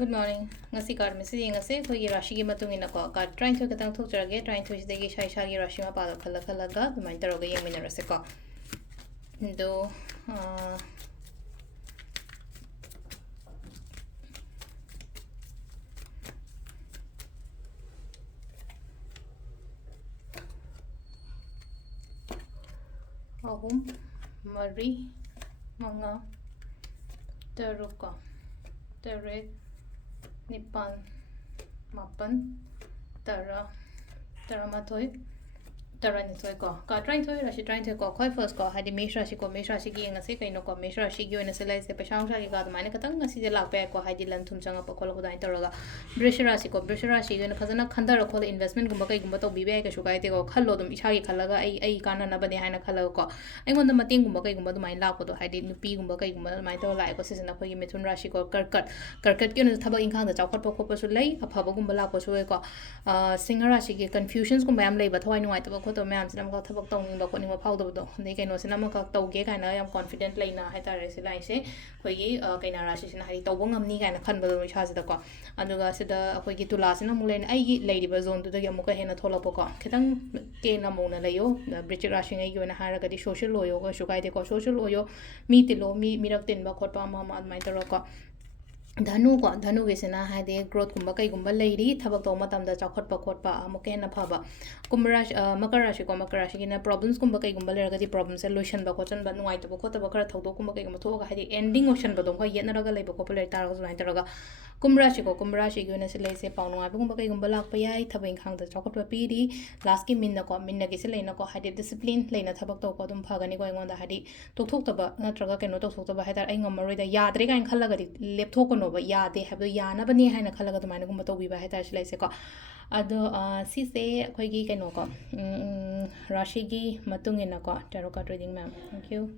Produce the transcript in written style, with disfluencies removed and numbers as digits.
Good morning. Ngasi card message ngase khoi rashi gi matung ina ko card trying to katang thok jarage trying to sidegi shai shagi rashi ma pala khala khala ga dumai taroga yemina rase ko do ahum mari manga taruka taret nipan mapan tara taramathoi taranithoi ko ka trying to rashi trying to ko khoi first ko hadi mesh rashi gi ngase kaino ko mesh rashi gi ona selai se pashang sa gi ga da mane katang ngasi je lak pe ko hadi lan thum changa pa khol ko dai taroga brish rashi gi ona phajana khandara khol investment gumba kai gumba to bi be ka shukai te ko khallo dum isha gi khalaga ai kana na bane haina khalaga ko ai ngon da mating gumba kai gumba dumai lak ko do hadi nupi gumba kai gumba mai to lai ko sisana khoi gi mithun rashi ko karkat ki ona thabak inkhang da chawkhat pa khopa su lai aphaba gumba lak ko su ko singa rashi gi confusions gumba yam lai ba thoi nuai ta ko to ma'am से नमक थबक तौनिंग बखोनिंग फाउदबदो नै canoe से नमक तौगे काइना याम confident लेना हाइतारे से लाइसे खोगी कैना राशि से हाइ तौबो ngमनी काइना खनबदो इसासिदा को अदुगा सिदा अखोगी तुला से नमु लेन आइगी लेरिबा जोन दुदा यमुक हेना थोलपो को खितंग के नमोना लेयो ब्रिचिक राशि नै योना हारगदी सोशल ओयो को सुकाइदे को सोशल ओयो मी तिलो मी मिरक तिनबा खोटपा मा माइ तरो को धनु को धनु गेसेना हाइदे ग्रोथ गुम्बा कई गुम्बा लेरी थबक तो मतमदा चौखटपा खोटपा अमुके न फबा कुंभराशि मकर राशि की प्रॉब्लम्स गुम्बा कई गुम्बा लेरगदी प्रॉब्लम से लोशन बा खोचन बा नुवाइ तब खोतब खरा थौदो गुम्बा कई गुम्बा थोगा हाइदे एंडिंग ओशन बदो को येनरगा लेब को लेर तारग जुनाइ तरगा कुंभराशि की से लेसे पाउनुआ गुम्बा कई गुम्बा लाक पयाई थबइन खांगदा चौखटपा पीरी लास्ट की मिन को मिन के से लेना को हाइदे डिसिप्लिन लेना थबक तो को दुम फगनी को इंगोंदा हाइदे तोथोक्तबा नत्रगा केनो तोथोक्तबा हाइदर आई ngमरोइदा याद्रे काइन खल्लगदी लेपथोकनो यादे है यानबने है खलग अदुमाइनगुम तौबीबा है सिलाइसे को अदो सिसे अखोइगी कैनो को राशि की मतुंग इना को tarot card reading ma'am thank you